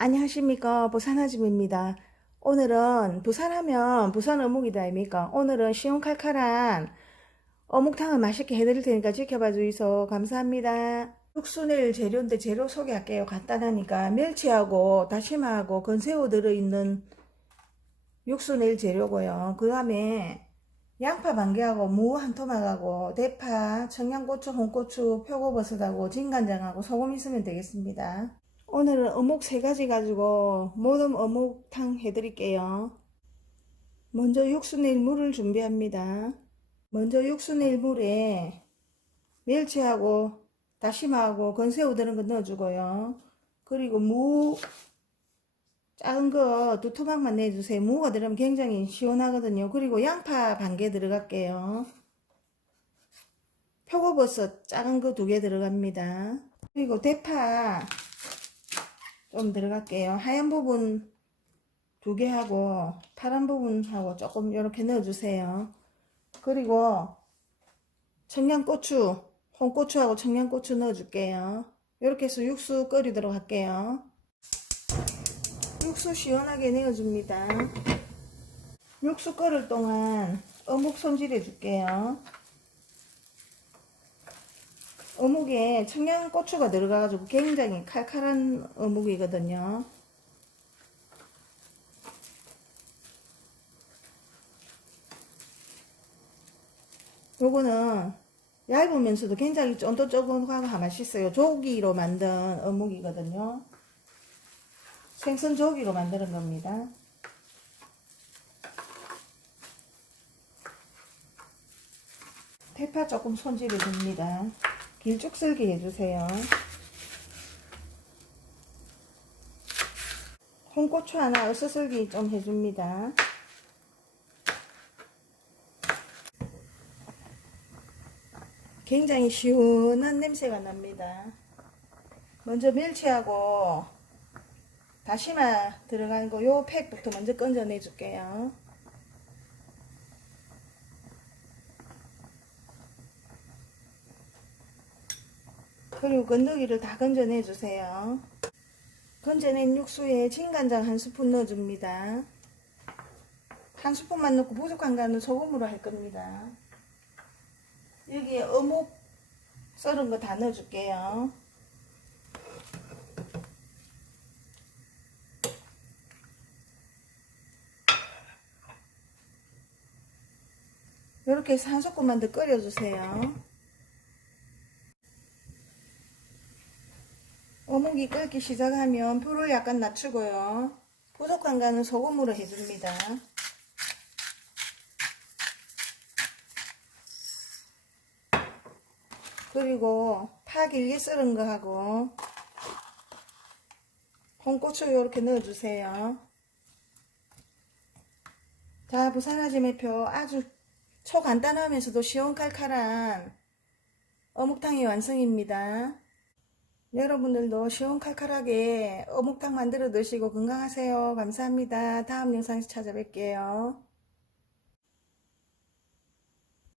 안녕하십니까 부산아줌입니다. 오늘은 부산하면 부산 어묵이다 아닙니까? 오늘은 시원칼칼한 어묵탕을 맛있게 해드릴 테니까 지켜봐 주이소 감사합니다. 육수낼 재료인데 재료 소개할게요. 간단하니까 멸치하고 다시마하고 건새우 들어있는 육수낼 재료고요. 그 다음에 양파 반 개하고 무 한 토막하고 대파, 청양고추, 홍고추, 표고버섯하고 진간장하고 소금 있으면 되겠습니다. 오늘은 어묵 세 가지 가지고 모듬 어묵탕 해드릴게요. 먼저 육수 낼 물을 준비합니다. 먼저 육수 낼 물에 멸치하고 다시마하고 건새우 들은 거 넣어주고요. 그리고 무 작은 거 두 토막만 내주세요. 무가 들으면 굉장히 시원하거든요. 그리고 양파 반 개 들어갈게요. 표고버섯 작은 거 두 개 들어갑니다. 그리고 대파 좀 들어갈게요. 하얀 부분 두 개 하고 파란 부분하고 조금 이렇게 넣어주세요. 그리고 청양고추, 홍고추하고 청양고추 넣어줄게요. 이렇게 해서 육수 끓이도록 할게요. 육수 시원하게 내어줍니다. 육수 끓을 동안 어묵 손질해 줄게요. 어묵에 청양고추가 들어가가지고 굉장히 칼칼한 어묵이거든요. 요거는 얇으면서도 굉장히 쫀득쫀득하고 맛있어요. 조기로 만든 어묵이거든요. 생선 조기로 만드는 겁니다. 대파 조금 손질해 줍니다. 길쭉썰기 해주세요. 홍고추 하나 어슷썰기 좀 해줍니다. 굉장히 시원한 냄새가 납니다. 먼저 멸치하고 다시마 들어간 거 요 팩부터 먼저 건져내 줄게요. 그리고 건더기를 다 건져내 주세요. 건져낸 육수에 진간장 한 스푼 넣어줍니다. 한 스푼만 넣고 부족한 거는 소금으로 할 겁니다. 여기에 어묵 썰은 거 다 넣어줄게요. 이렇게 해서 한 소금만 더 끓여주세요. 어묵이 끓기 시작하면 불을 약간 낮추고요. 부족한 거는 소금으로 해줍니다. 그리고 파 길게 썰은 거 하고 홍고추 이렇게 넣어주세요. 자, 부산아지 매표 아주 초간단하면서도 시원칼칼한 어묵탕이 완성입니다. 여러분들도 시원 칼칼하게 어묵탕 만들어 드시고 건강하세요. 감사합니다. 다음 영상에서 찾아뵐게요.